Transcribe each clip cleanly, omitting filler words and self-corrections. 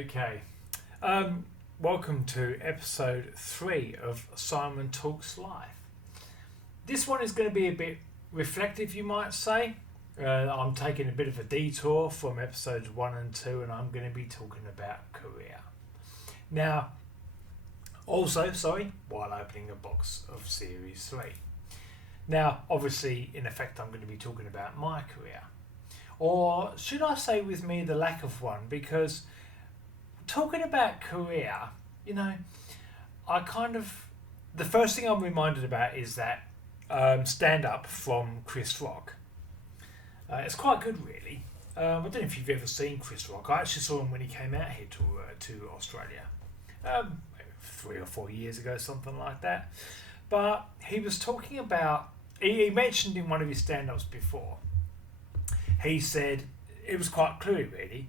Okay. Welcome to episode 3 of Simon Talks Life. This one is going to be a bit reflective, you might say. I'm taking a bit of a detour from episodes 1 and 2, and I'm going to be talking about career. Now, also, while opening a box of Series 3. Now, obviously, in effect, I'm going to be talking about my career. Or should I say with me the lack of one? Because talking about career, the first thing I'm reminded about is that stand-up from Chris Rock. It's quite good, really. I don't know if you've ever seen Chris Rock. I actually saw him when he came out here to Australia. Maybe 3 or 4 years ago, something like that. But he was talking about, he mentioned in one of his stand-ups before, he said, it was quite clear really,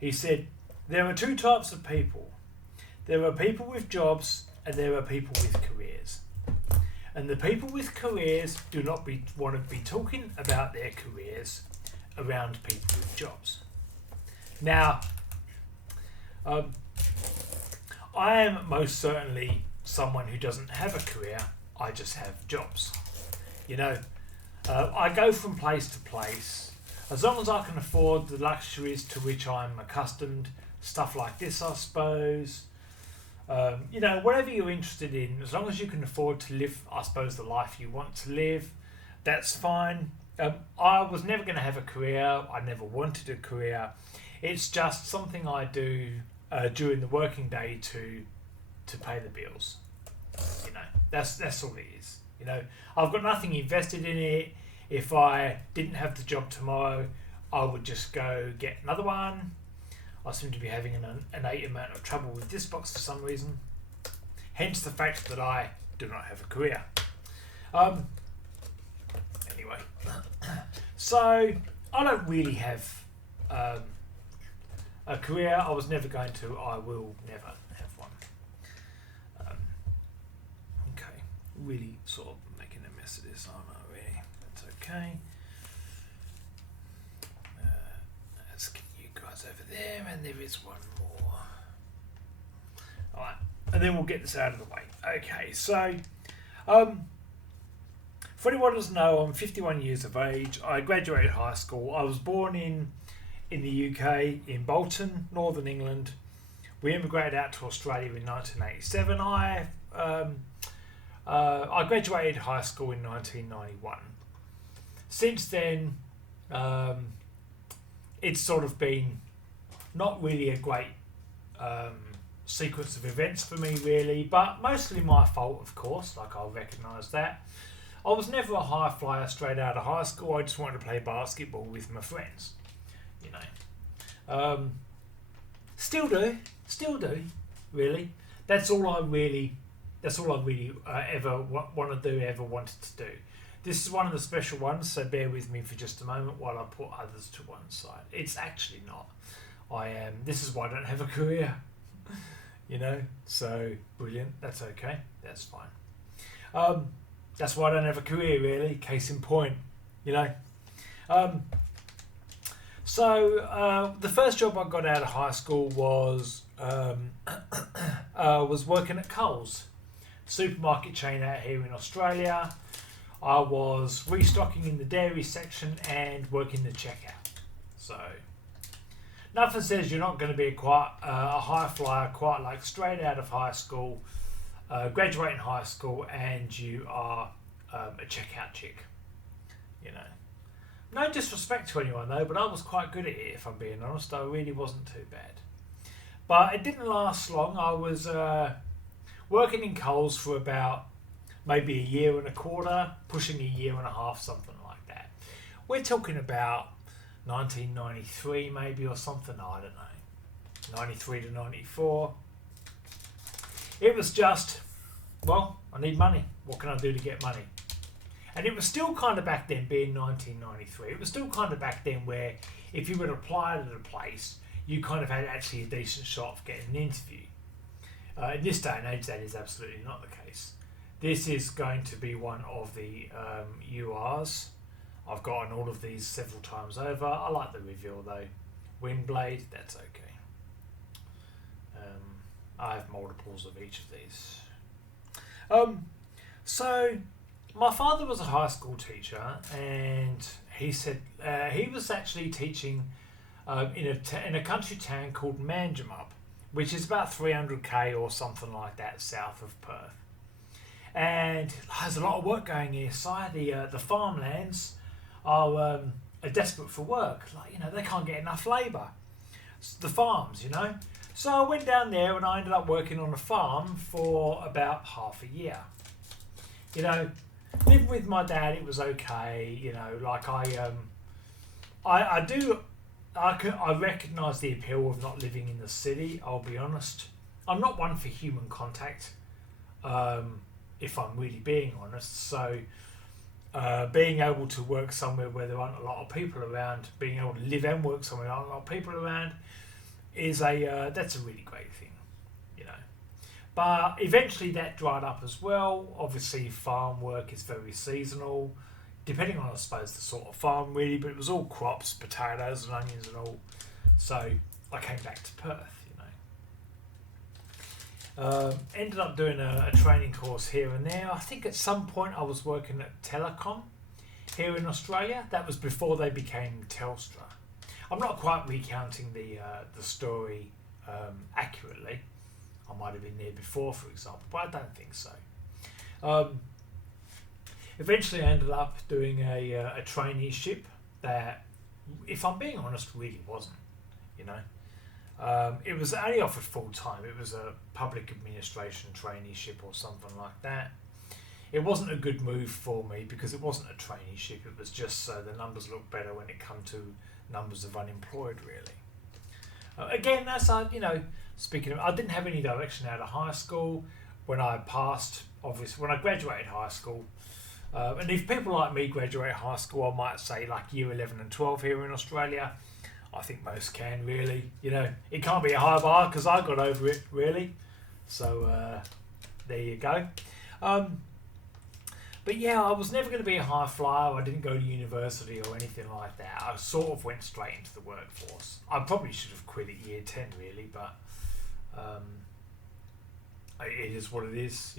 he said, there are 2 types of people. There are people with jobs and there are people with careers. And the people with careers do not want to be talking about their careers around people with jobs. Now, I am most certainly someone who doesn't have a career, I just have jobs. I go from place to place. As long as I can afford the luxuries to which I'm accustomed, stuff like this, I suppose. Whatever you're interested in, as long as you can afford to live, I suppose, the life you want to live, that's fine. I was never going to have a career. I never wanted a career. It's just something I do during the working day to pay the bills. That's all it is. I've got nothing invested in it. If I didn't have the job tomorrow, I would just go get another one. I seem to be having an innate amount of trouble with this box for some reason. Hence the fact that I do not have a career. Anyway, so I don't really have a career. I was never going to. I will never have one. Okay, really sort of making a mess of this, aren't I? Really, that's okay. Let's get you guys over there, and there is one more. Alright, and then we'll get this out of the way. Okay, so for anyone who doesn't know, I'm 51 years of age. I graduated high school. I was born in the UK, in Bolton, Northern England. We immigrated out to Australia in 1987. I graduated high school in 1991. Since then, it's sort of been not really a great sequence of events for me, really, but mostly my fault, of course, like I'll recognise that. I was never a high flyer straight out of high school. I just wanted to play basketball with my friends, Still do, really. That's all I really ever want to do, ever wanted to do. This is one of the special ones, so bear with me for just a moment while I put others to one side. It's actually not. This is why I don't have a career. So brilliant. That's okay. That's fine. That's why I don't have a career, really. Case in point. So the first job I got out of high school was working at Coles, supermarket chain out here in Australia. I was restocking in the dairy section and working the checkout. So nothing says you're not going to be a high flyer, quite like straight out of high school, graduating high school, and you are a checkout chick. No disrespect to anyone though, but I was quite good at it, if I'm being honest. I really wasn't too bad. But it didn't last long. I was working in Coles for about maybe a year and a quarter, pushing a year and a half, something like that. We're talking about 1993 maybe, or something, I don't know. 93 to 94. It was just, I need money. What can I do to get money? And it was still kind of back then, being 1993, it was still kind of back then where if you would apply at a place, you kind of had actually a decent shot of getting an interview. In this day and age, that is absolutely not the case. This is going to be one of the URs. I've gotten all of these several times over. I like the reveal though. Windblade, that's okay. I have multiples of each of these. So my father was a high school teacher, and he said he was actually teaching in a country town called Manjimup, which is about 300k or something like that south of Perth. And there's a lot of work going here. So the farmlands are desperate for work. They can't get enough labour. The farms. So I went down there and I ended up working on a farm for about half a year. Living with my dad, it was okay. I recognise the appeal of not living in the city. I'll be honest. I'm not one for human contact. If I'm really being honest. So being able to work somewhere where there aren't a lot of people around, being able to live and work somewhere where there aren't a lot of people around, that's a really great thing, But eventually that dried up as well. Obviously farm work is very seasonal, depending on, I suppose, the sort of farm really, but it was all crops, potatoes and onions and all. So I came back to Perth. Ended up doing a training course here and there. I think at some point I was working at Telecom here in Australia. That was before they became Telstra. I'm not quite recounting the story accurately. I might have been there before, for example, but I don't think so. Eventually I ended up doing a traineeship that, if I'm being honest, really wasn't, It was only offered full time. It was a public administration traineeship or something like that. It wasn't a good move for me because it wasn't a traineeship. It was just so the numbers looked better when it come to numbers of unemployed, really. Again, that's speaking of, I didn't have any direction out of high school when I passed. Obviously, when I graduated high school, and if people like me graduate high school, I might say like year 11 and 12 here in Australia. I think most can, really. It can't be a high bar because I got over it, really. So there you go. But yeah, I was never going to be a high flyer. I didn't go to university or anything like that. I sort of went straight into the workforce. I probably should have quit at year 10, really, but it is what it is,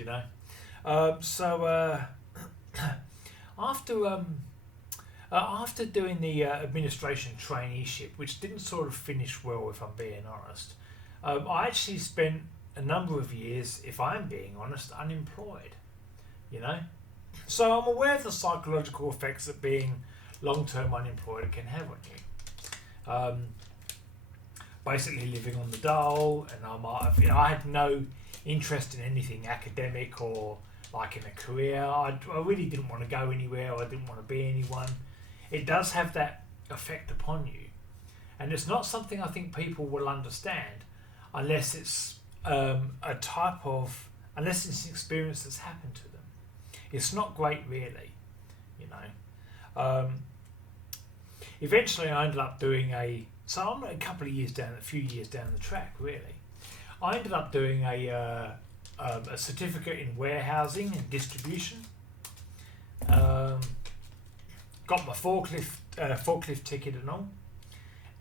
After doing the administration traineeship, which didn't sort of finish well, if I'm being honest, I actually spent a number of years, if I'm being honest, unemployed, So I'm aware of the psychological effects that being long-term unemployed can have on you. Basically living on the dole, and I had no interest in anything academic or like in a career. I really didn't want to go anywhere. I didn't want to be anyone. It does have that effect upon you, and it's not something I think people will understand unless it's unless it's an experience that's happened to them. It's not great, really, Eventually, I ended up doing so I'm a few years down the track, really. I ended up doing a certificate in warehousing and distribution. Got my forklift ticket and all,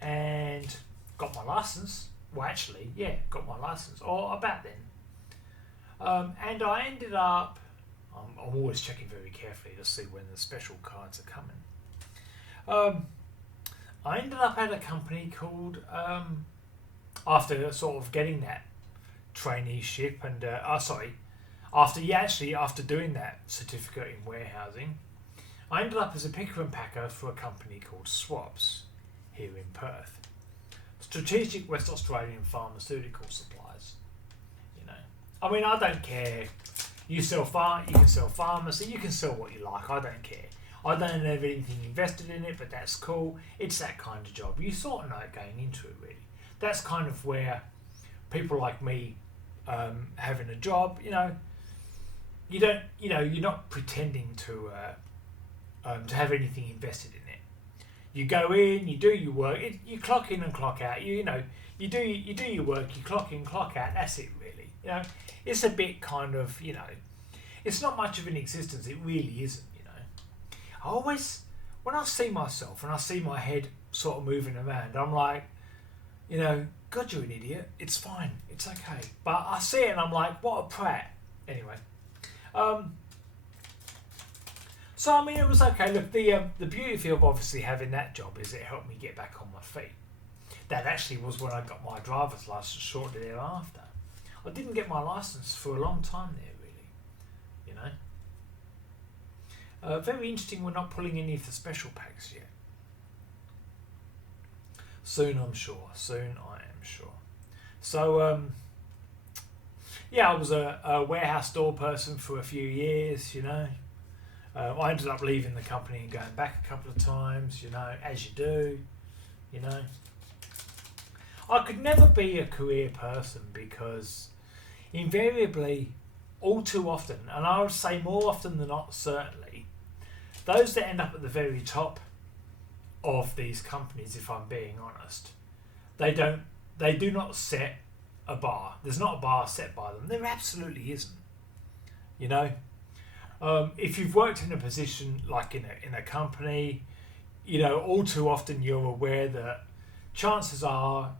and got my license. Well, actually, yeah, got my license, or about then. And I ended up. I'm always checking very carefully to see when the special cards are coming. I ended up at a company called, after sort of getting that traineeship and, after doing that certificate in warehousing, I ended up as a picker and packer for a company called Swaps here in Perth. Strategic West Australian Pharmaceutical Supplies. I don't care. You can sell pharmacy, you can sell what you like, I don't care. I don't have anything invested in it, but that's cool. It's that kind of job. You sort of know it going into it, really. That's kind of where people like me having a job, you're not pretending to have anything invested in it. You go in, you do your work, you clock in and clock out. You do your work, you clock in, clock out. That's it, really. It's a bit kind of, it's not much of an existence. It really isn't. I always, when I see myself and I see my head sort of moving around, I'm like, You know, God, you're an idiot. It's fine. It's okay. But I see it and I'm like, what a prat. Anyway. So, I mean, it was okay. Look, the beauty of obviously having that job is it helped me get back on my feet. That actually was when I got my driver's license shortly thereafter. I didn't get my license for a long time there, really. You know. Very interesting, we're not pulling any of the special packs yet. Soon, I'm sure. Soon, I am sure. So, yeah, I was a warehouse store person for a few years, you know. I ended up leaving the company and going back a couple of times, you know, as you do, you know. I could never be a career person because invariably, all too often, and I would say more often than not, certainly, those that end up at the very top of these companies, if I'm being honest, they do not set a bar. There's not a bar set by them. There absolutely isn't. You know, if you've worked in a position like in a company, you know, all too often you're aware that chances are,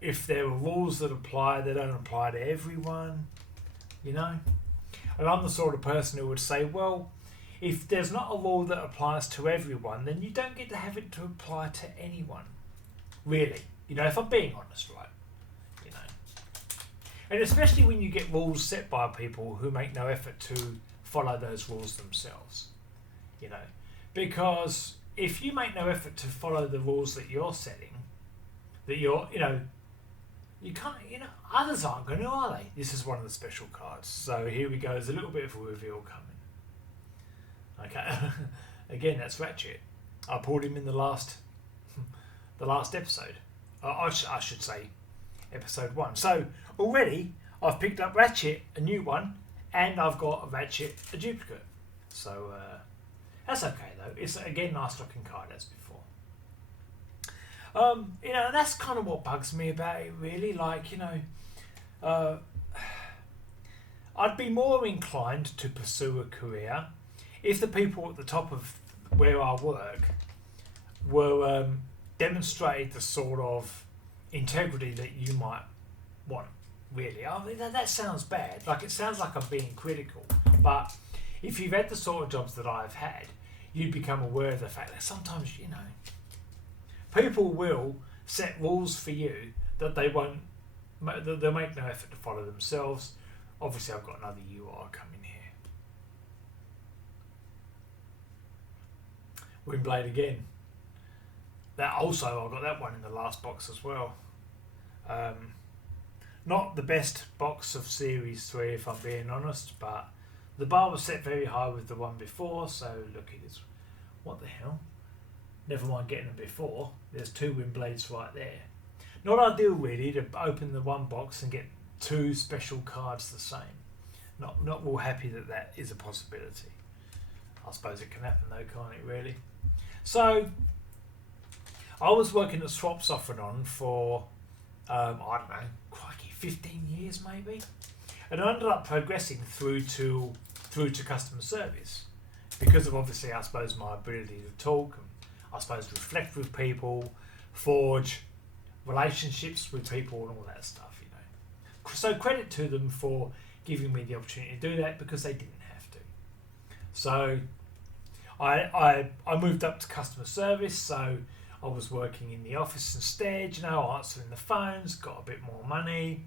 if there are rules that apply, they don't apply to everyone. You know, and I'm the sort of person who would say, well, if there's not a rule that applies to everyone, then you don't get to have it to apply to anyone. Really. You know, if I'm being honest, right? You know. And especially when you get rules set by people who make no effort to follow those rules themselves. You know. Because if you make no effort to follow the rules that you're setting, that you're, you know, you can't, you know, others aren't going to, are they? This is one of the special cards. So here we go. There's a little bit of a reveal coming. Okay, again, that's Ratchet. I pulled him in the last episode. I should say, episode 1. So already I've picked up Ratchet, a new one, and I've got a Ratchet, a duplicate. So that's okay though. It's again nice looking card as before. You know, that's kind of what bugs me about it, really. Like, you know, I'd be more inclined to pursue a career if the people at the top of where I work were demonstrated the sort of integrity that you might want, really. I mean, that sounds bad. Like, it sounds like I'm being critical. But if you've had the sort of jobs that I've had, you'd become aware of the fact that sometimes, you know, people will set rules for you that they won't, they'll make no effort to follow themselves. Obviously, I've got another UR coming here. Windblade again. That also, I got that one in the last box as well. Not the best box of Series 3 if I'm being honest, but the bar was set very high with the one before, so look, it is. What the hell? Never mind getting them before. There's 2 Windblades right there. Not ideal really to open the one box and get 2 special cards the same. Not real happy that is a possibility. I suppose it can happen though, can't it really? So, I was working at Swaps off and on for, I don't know, crikey, 15 years maybe? And I ended up progressing through to customer service. Because of obviously, I suppose, my ability to talk, and I suppose reflect with people, forge relationships with people and all that stuff, you know. So credit to them for giving me the opportunity to do that because they didn't have to. So I moved up to customer service, so I was working in the office instead, you know, answering the phones, got a bit more money.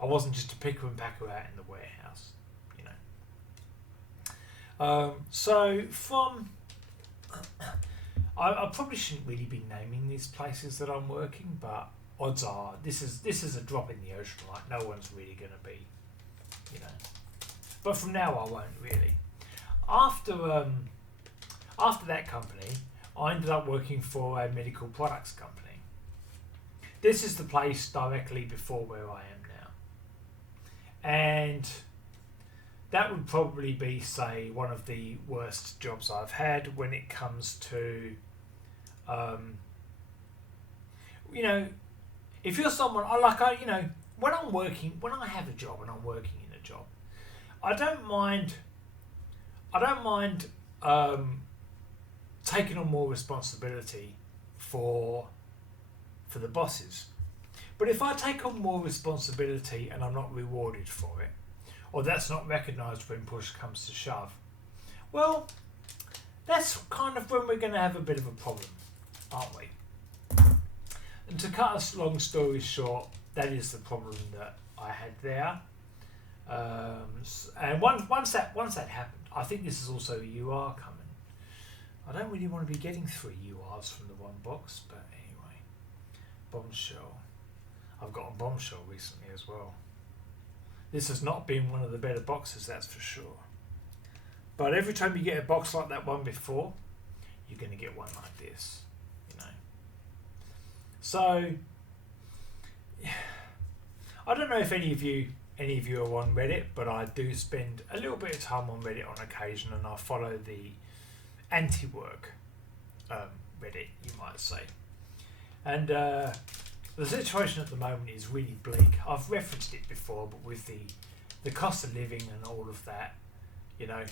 I wasn't just a picker and packer out in the warehouse, you know. So from, I probably shouldn't really be naming these places that I'm working, but odds are this is a drop in the ocean, right? No one's really going to be, you know. But from now I won't really. After that company, I ended up working for a medical products company. This is the place directly before where I am now. And that would probably be, say, one of the worst jobs I've had when it comes to, you know, if you're someone, you know, when I have a job and I'm working in a job, I don't mind taking on more responsibility for the bosses. But if I take on more responsibility and I'm not rewarded for it, or that's not recognised when push comes to shove, well, that's kind of when we're going to have a bit of a problem, aren't we? And to cut a long story short, that is the problem that I had there. And once that happened, I think this is also a UR coming. I don't really want to be getting 3 URs from the one box, but anyway. Bombshell. I've got a bombshell recently as well. This has not been one of the better boxes, that's for sure. But every time you get a box like that one before, you're going to get one like this, you know. So, I don't know if any of you are on Reddit, but I do spend a little bit of time on Reddit on occasion, and I follow the anti-work Reddit, you might say. And the situation at the moment is really bleak. I've referenced it before, but with the cost of living and all of that, you know.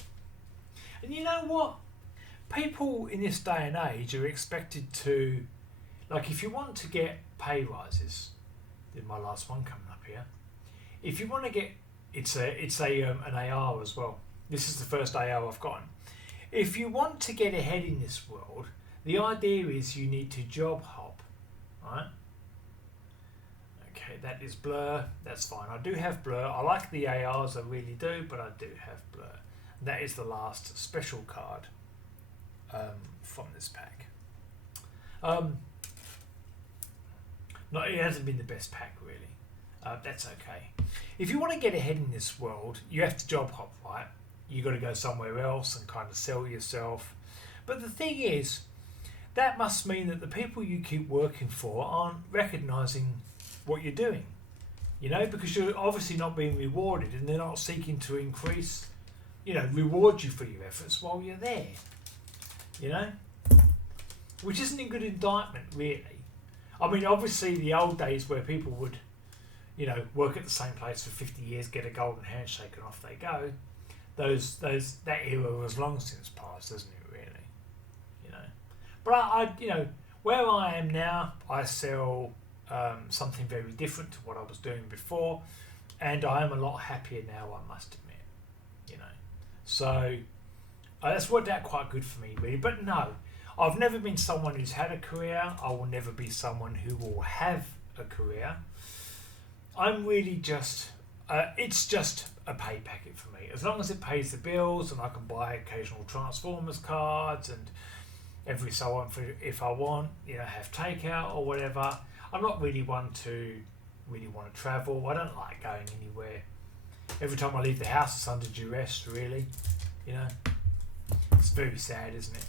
And you know what? People in this day and age are expected to, like, if you want to get pay rises, there's my last one coming up here. If you want to get, it's an AR as well. This is the first AR I've gotten. If you want to get ahead in this world, the idea is you need to job hop, right? Okay, that is blur. That's fine. I do have blur. I like the ARs, I really do, but I do have blur. That is the last special card from this pack. No, it hasn't been the best pack, really. That's okay. If you want to get ahead in this world, you have to job hop, right? You got to go somewhere else and kind of sell yourself. But the thing is, that must mean that the people you keep working for aren't recognising what you're doing. You know, because you're obviously not being rewarded, and they're not seeking to increase, you know, reward you for your efforts while you're there. You know? Which isn't a good indictment, really. I mean, obviously the old days where people would, you know, work at the same place for 50 years, get a golden handshake and off they go. That era was long since past, isn't it, really? You know. But I you know, where I am now, I sell something very different to what I was doing before, and I am a lot happier now, I must admit. You know. So that's worked out quite good for me, really. But no, I've never been someone who's had a career. I will never be someone who will have a career. I'm really just, it's just a pay packet for me. As long as it pays the bills and I can buy occasional Transformers cards and every so on if I want, you know, have takeout or whatever. I'm not really one to really want to travel. I don't like going anywhere. Every time I leave the house, it's under duress, really. You know, it's very sad, isn't it?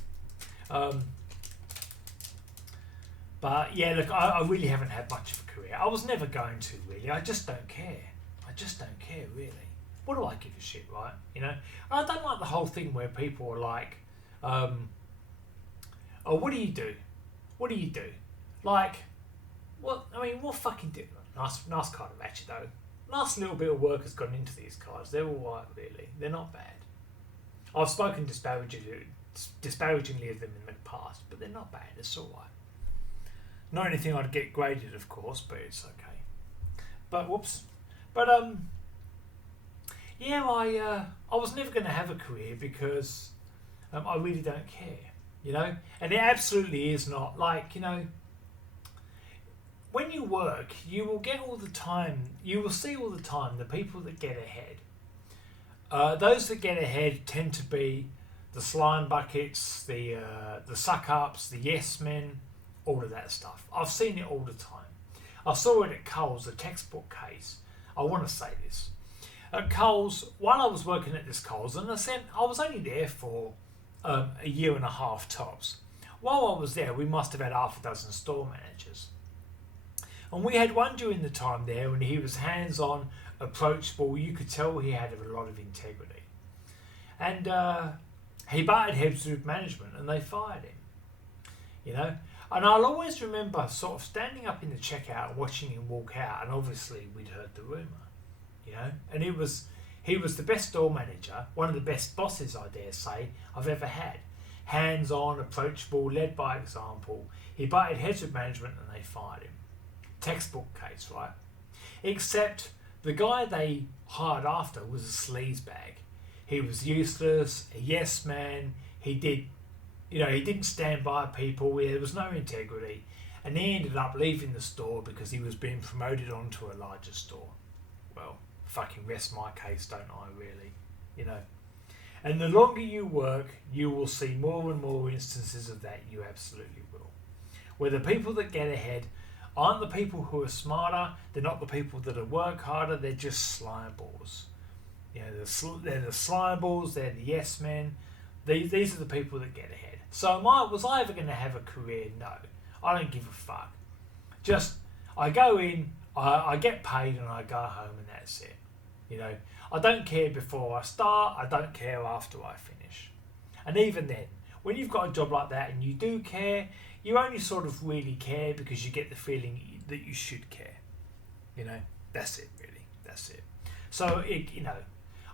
But yeah, look, I really haven't had much of a career. I was never going to, really. I just don't care. I just don't care, really. What do I give a shit, right? You know, I don't like the whole thing where people are like, oh, what do you do? What do you do? Like, what? I mean, what fucking do? Nice card of Ratchet, though. Nice little bit of work has gone into these cards. They're all right, really. They're not bad. I've spoken disparagingly of them in the past, but they're not bad. It's all right. Not anything I'd get graded, of course, but it's okay. But whoops. But yeah, I was never going to have a career because I really don't care, you know. And it absolutely is not like, you know. When you work, you will get all the time. You will see all the time the people that get ahead. Those that get ahead tend to be the slime buckets, the suck ups, the yes men. All of that stuff. I've seen it all the time. I saw it at Coles, a textbook case. I want to say this. At Coles, while I was working at this Coles, and I was only there for a year and a half tops. While I was there, we must have had half a dozen store managers. And we had one during the time there, and he was hands-on, approachable. You could tell he had a lot of integrity. And he butted heads with management, and they fired him. You know? And I'll always remember sort of standing up in the checkout and watching him walk out, and obviously we'd heard the rumour, you know. And he was the best store manager, one of the best bosses, I dare say, I've ever had. Hands-on, approachable, led by example. He butted heads with management and they fired him. textbook case, right? Except the guy they hired after was a sleazebag. He was useless, a yes man. He didn't stand by people. There was no integrity, and he ended up leaving the store because he was being promoted onto a larger store. Well, fucking rest my case, don't I? Really, you know. And the longer you work, you will see more and more instances of that. You absolutely will. Where the people that get ahead aren't the people who are smarter. They're not the people that work harder. They're just slime balls. You know, they're the slime balls. They're the yes men. These are the people that get ahead. So was I ever going to have a career? No. I don't give a fuck. Just, I go in, I get paid, and I go home, and that's it. You know, I don't care before I start. I don't care after I finish. And even then, when you've got a job like that and you do care, you only sort of really care because you get the feeling that you should care. You know, that's it, really. That's it. So,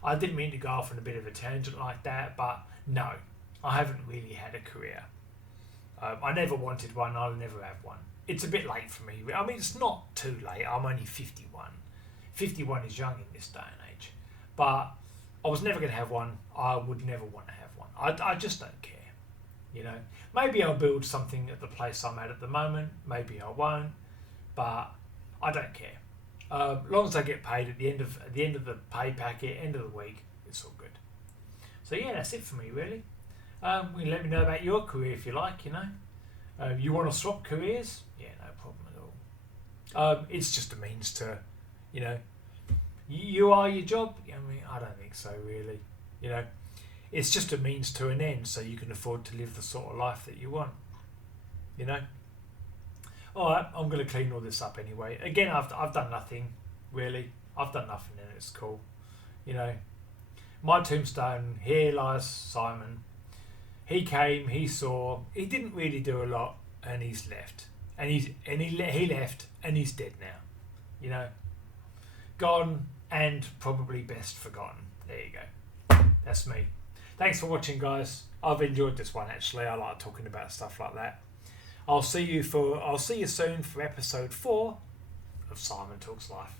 I didn't mean to go off on a bit of a tangent like that, but no, I haven't really had a career. I never wanted one. I'll never have one. It's a bit late for me. I mean, it's not too late. I'm only 51. 51 is young in this day and age. But I was never going to have one. I would never want to have one. I just don't care. You know, maybe I'll build something at the place I'm at the moment. Maybe I won't. But I don't care. As long as I get paid at the end of the pay packet, end of the week, it's all good. So yeah, that's it for me really. You can let me know about your career if you like. You know, you want to swap careers? Yeah, no problem at all. It's just a means to, you know, you are your job. I mean, I don't think so really. You know, it's just a means to an end, so you can afford to live the sort of life that you want. You know. All right, I'm going to clean all this up anyway. Again, I've done nothing really. I've done nothing, and it's cool. You know, my tombstone. Here lies Simon. He came, he saw, he didn't really do a lot, and he's left. And he left, and he's dead now. You know, gone, and probably best forgotten. There you go. That's me. Thanks for watching, guys. I've enjoyed this one actually. I like talking about stuff like that. I'll see you soon for episode 4 of Simon Talks Life.